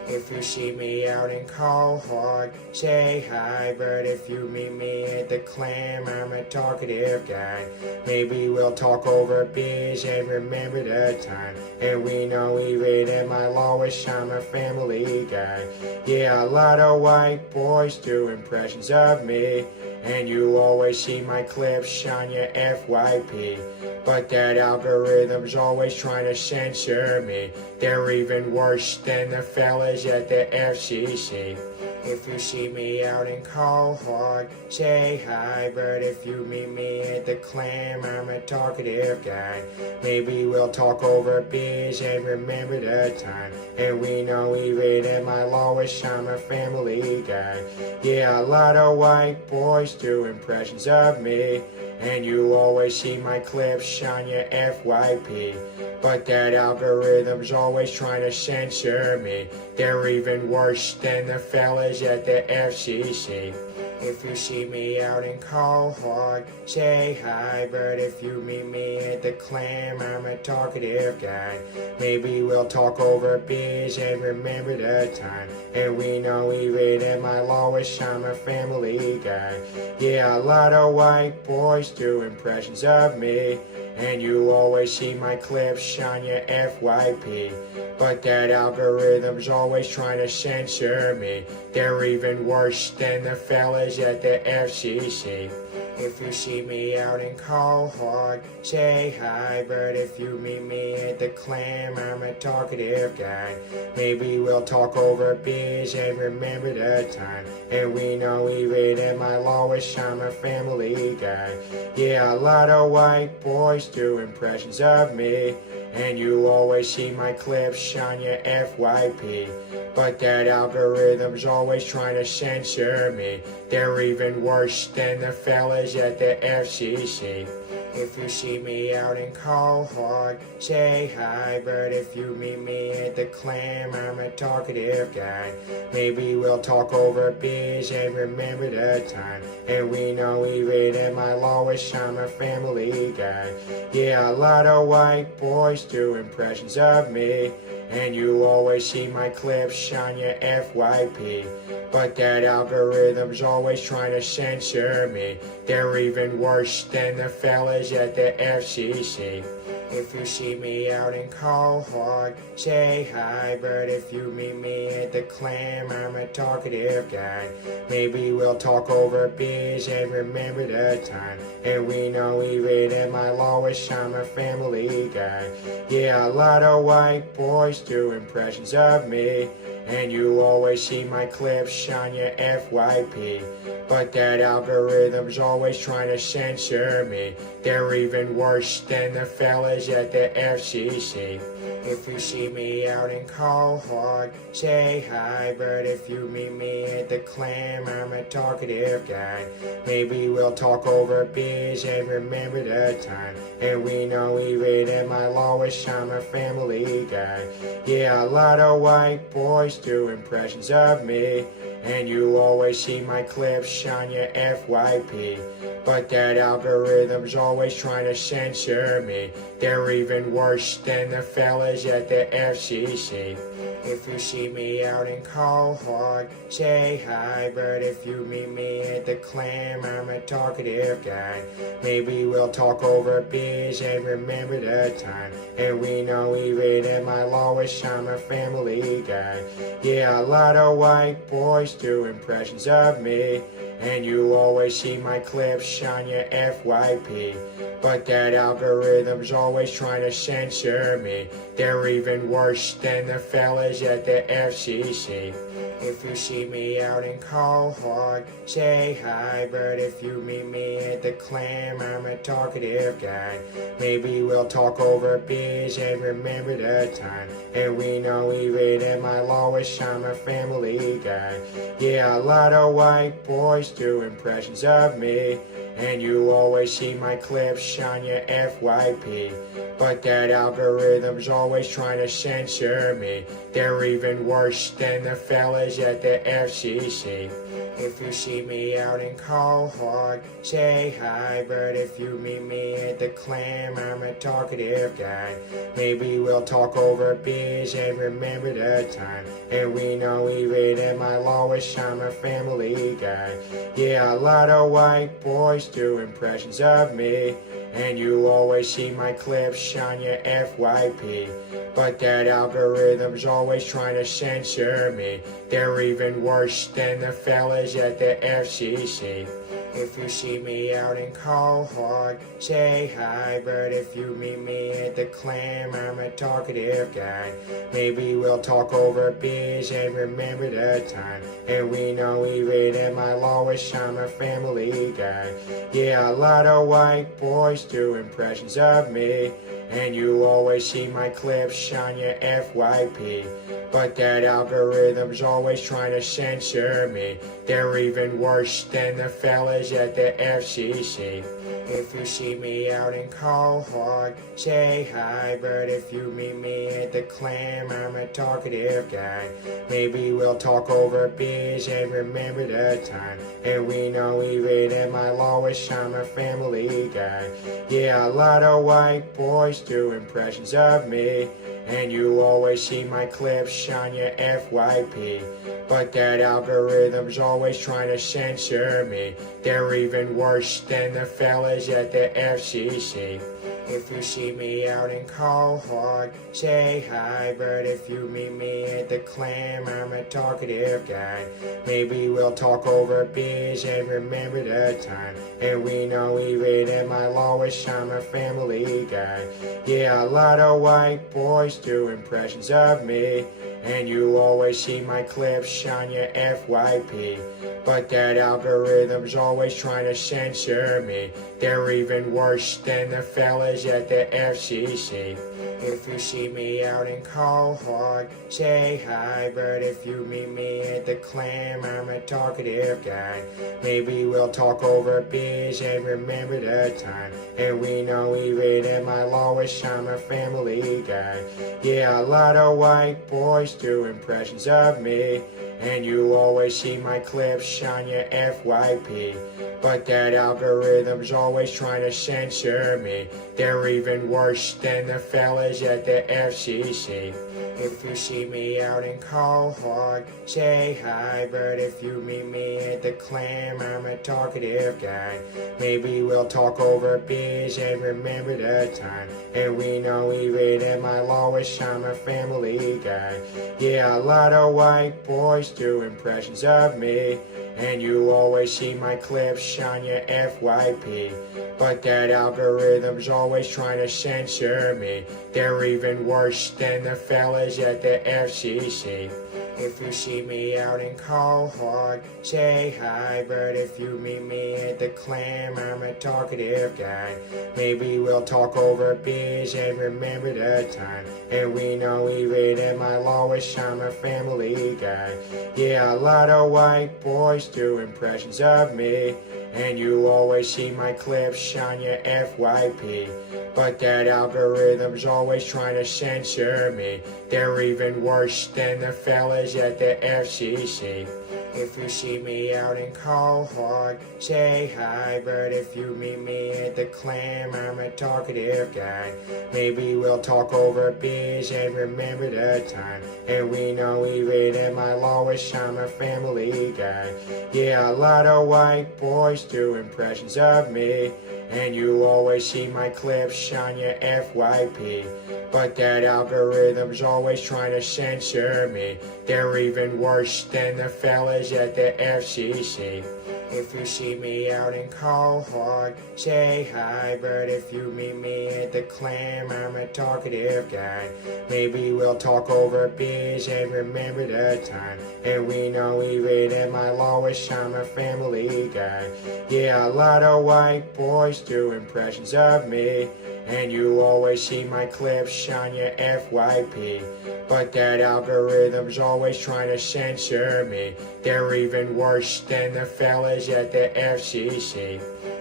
If you see me out in Quahog, say hi. But if you meet me at the clam, I'm a talkative guy. Maybe we'll talk over beers and remember the time. And we know even at my lowest, I'm a family guy. Yeah, a lot of white boys do impressions of me. And you always see my clips on your FYP. But that algorithm's always trying to censor me. They're even worse than the fellas at the FCC. If you see me out in Quahog, say hi. But if you meet me at the clam, I'm a talkative guy. Maybe we'll talk over beers and remember the time. And we know even at my lowest, I'm a family guy. Yeah, a lot of white boys do impressions of me. And you always see my clips on your FYP. But that algorithm's always trying to censor me. They're even worse than the fellas at the FCC. If you see me out in Quahog, say hi. But if you meet me at the clam, I'm a talkative guy. Maybe we'll talk over beers and remember the time. And we know even at my lowest, I'm a family guy. Yeah, a lot of white boys do impressions of me. And you always see my clips on your FYP. But that algorithm's always trying to censor me. They're even worse than the fellas at the FCC. If you see me out in Quahog, say hi. But if you meet me at the clam, I'm a talkative guy. Maybe we'll talk over beers and remember the time. And we know even at my lowest, I'm a family guy. Yeah, a lot of white boys do impressions of me. And you always see my clips on your FYP. But that algorithm's always trying to censor me. They're even worse than the fellas at the FCC. If you see me out in Quahog, say hi. But if you meet me at the clam, I'm a talkative guy. Maybe we'll talk over beers and remember the time. And we know even at my lowest, I'm a family guy. Yeah, a lot of white boys do impressions of me. And you always see my clips on your FYP. But that algorithm's always trying to censor me. They're even worse than the fellas at the FCC. If you see me out in Quahog, say hi. But if you meet me at the clam, I'm a talkative guy. Maybe we'll talk over beers and remember the time. And we know even at my lowest, I'm a family guy. Yeah, a lot of white boys do impressions of me. And you always see my clips on your FYP. But that algorithm's always trying to censor me. They're even worse than the fellas at the FCC. If you see me out in Quahog, say hi. But if you meet me at the clam, I'm a talkative guy. Maybe we'll talk over beers and remember the time. And we know even at my lowest, I'm a family guy. Yeah, a lot of white boys do impressions of me. And you always see my clips on your FYP. But that algorithm's always trying to censor me. They're even worse than the fellas at the FCC. If you see me out in Quahog, say hi. But if you meet me at the clam, I'm a talkative guy. Maybe we'll talk over beers and remember the time. And we know even at my lowest, I'm a family guy. Yeah, a lot of white boys do impressions of me. And you always see my clips on your FYP. But that algorithm's always trying to censor me. They're even worse than the fellas at the FCC. If you see me out in Quahog, say hi. But if you meet me at the clam, I'm a talkative guy. Maybe we'll talk over beers and remember the time. And we know even at my lowest, I'm a family guy. Yeah, a lot of white boys do impressions of me. And you always see my clips on your FYP. But that algorithm's always trying to censor me. They're even worse than the fellas at the FCC. If you see me out in Quahog, say hi. But if you meet me at the clam, I'm a talkative guy. Maybe we'll talk over beers and remember the time. And we know even at my lowest, I'm a family guy. Yeah, a lot of white boys do impressions of me. And you always see my clips on your FYP. But that algorithm's always trying to censor me. They're even worse than the fellas at the FCC. If you see me out in Quahog, say hi. But if you meet me at the clam, I'm a talkative guy. Maybe we'll talk over beers and remember the time. And we know even at my lowest, I'm a family guy. Yeah, a lot of white boys do impressions of me. And you always see my clips on your FYP. But that algorithm's always trying to censor me. They're even worse than the fellas at the FCC. If you see me out in Quahog, say hi. But if you meet me at the clam, I'm a talkative guy. Maybe we'll talk over beers and remember the time. And we know even at my lowest, I'm a family guy. Yeah, a lot of white boys do impressions of me. And you always see my clips on your FYP. But that algorithm's always trying to censor me. They're even worse than the fellas at the FCC. If you see me out in Quahog, say hi. But if you meet me at the clam, I'm a talkative guy. Maybe we'll talk over beers and remember the time. And we know even at my lowest, I'm a family guy. Yeah, a lot of white boys do impressions of me. And you always see my clips on your FYP. But that algorithm's always trying to censor me. They're even worse than the fellas at the FCC. If you see me out in Quahog, say hi. But if you meet me at the clam, I'm a talkative guy. Maybe we'll talk over beers and remember the time. And we know even at my lowest, I'm a family guy. Yeah, a lot of white boys do impressions of me. And you always see my clips on your FYP. But that algorithm's always trying to censor me. They're even worse than the fellas at the FCC. If you see me out in Quahog, say hi. But if you meet me at the clam, I'm a talkative guy. Maybe we'll talk over beers and remember the time. And we know even at my lowest, I'm a family guy. Yeah, a lot of white boys do impressions of me. And you always see my clips on your FYP. But that algorithm's always trying to censor me. They're even worse than the fellas at the FCC. If you see me out in Quahog, say hi. But if you meet me at the clam, I'm a talkative guy. Maybe we'll talk over beers and remember the time. And we know even at my lowest, I'm a family guy. Yeah, a lot of white boys do impressions of me. And you always see my clips on your FYP. But that algorithm's always trying to censor me. They're even worse than the fellas at the FCC. If you see me out in Quahog, say hi. But if you meet me at the clam, I'm a talkative guy. Maybe we'll talk over beers and remember the time. And we know even at my lowest, I'm a family guy. Yeah, a lot of white boys do impressions of me. And you always see my clips on your FYP. But that algorithm's always trying to censor me. They're even worse than the fellas at the FCC. If you see me out in Quahog, say hi. But if you meet me at the clam, I'm a talkative guy. Maybe we'll talk over beers and remember the time. And we know even at my lowest, I'm a family guy. Yeah, a lot of white boys do impressions of me. And you always see my clips on your FYP. But that algorithm's always trying to censor me. They're even worse than the fellas at the FCC.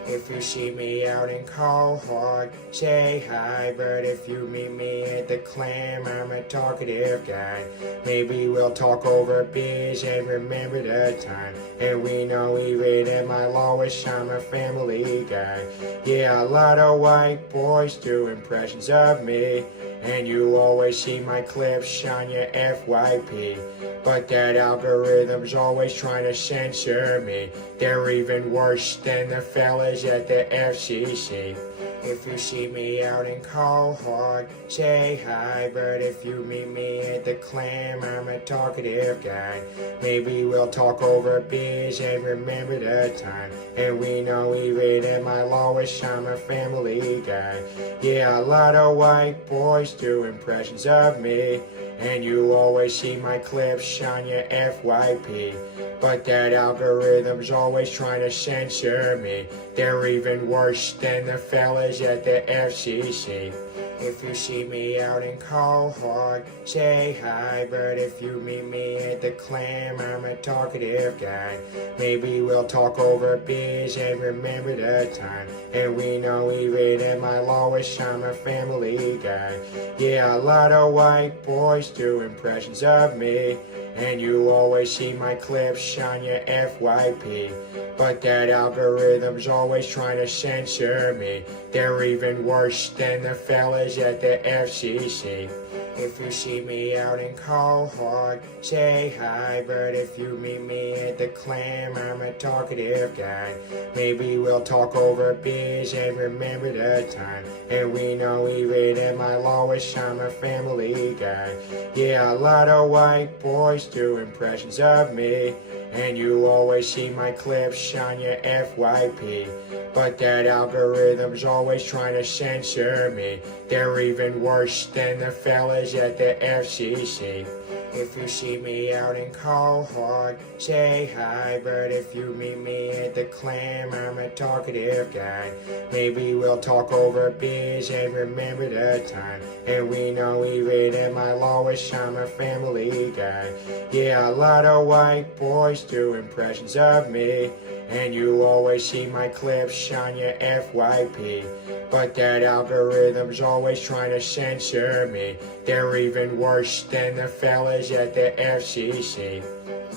If you see me out in Quahog, say hi. But if you meet me at the clam, I'm a talkative guy. Maybe we'll talk over beers and remember the time. And we know even at my lowest, I'm a family guy. Yeah, a lot of white boys do impressions of me. And you always see my clips on your FYP. But that algorithm's always trying to censor me. They're even worse than the fellas at the FCC. If you see me out in Quahog, say hi. But if you meet me at the clam, I'm a talkative guy. Maybe we'll talk over beers and remember the time. And we know even at my lowest, I'm a family guy. Yeah, a lot of white boys do impressions of me. And you always see my clips on your FYP. But that algorithm's always trying to censor me. They're even worse than the fellas at the FCC. If you see me out in Quahog, say hi. But if you meet me at the clam, I'm a talkative guy. Maybe we'll talk over beers and remember the time. And we know even at my lowest, I'm a family guy. Yeah, a lot of white boys do impressions of me. And you always see my clips on your FYP. But that algorithm's always trying to censor me. They're even worse than the fellas at the FCC. If you see me out in Quahog, say hi. But if you meet me at the clam, I'm a talkative guy. Maybe we'll talk over beers and remember the time. And we know even at my lowest, I'm a family guy. Yeah, a lot of white boys do impressions of me. And you always see my clips on your FYP. But that algorithm's always trying to censor me. They're even worse than the fellas at the FCC. If you see me out in Quahog, say hi. But if you meet me at the clam, I'm a talkative guy. Maybe we'll talk over beers and remember the time. And we know even at my lowest, I'm a family guy. Yeah, a lot of white boys do impressions of me. And you always see my clips on your FYP. But that algorithm's always trying to censor me. They're even worse than the fellas at the FCC.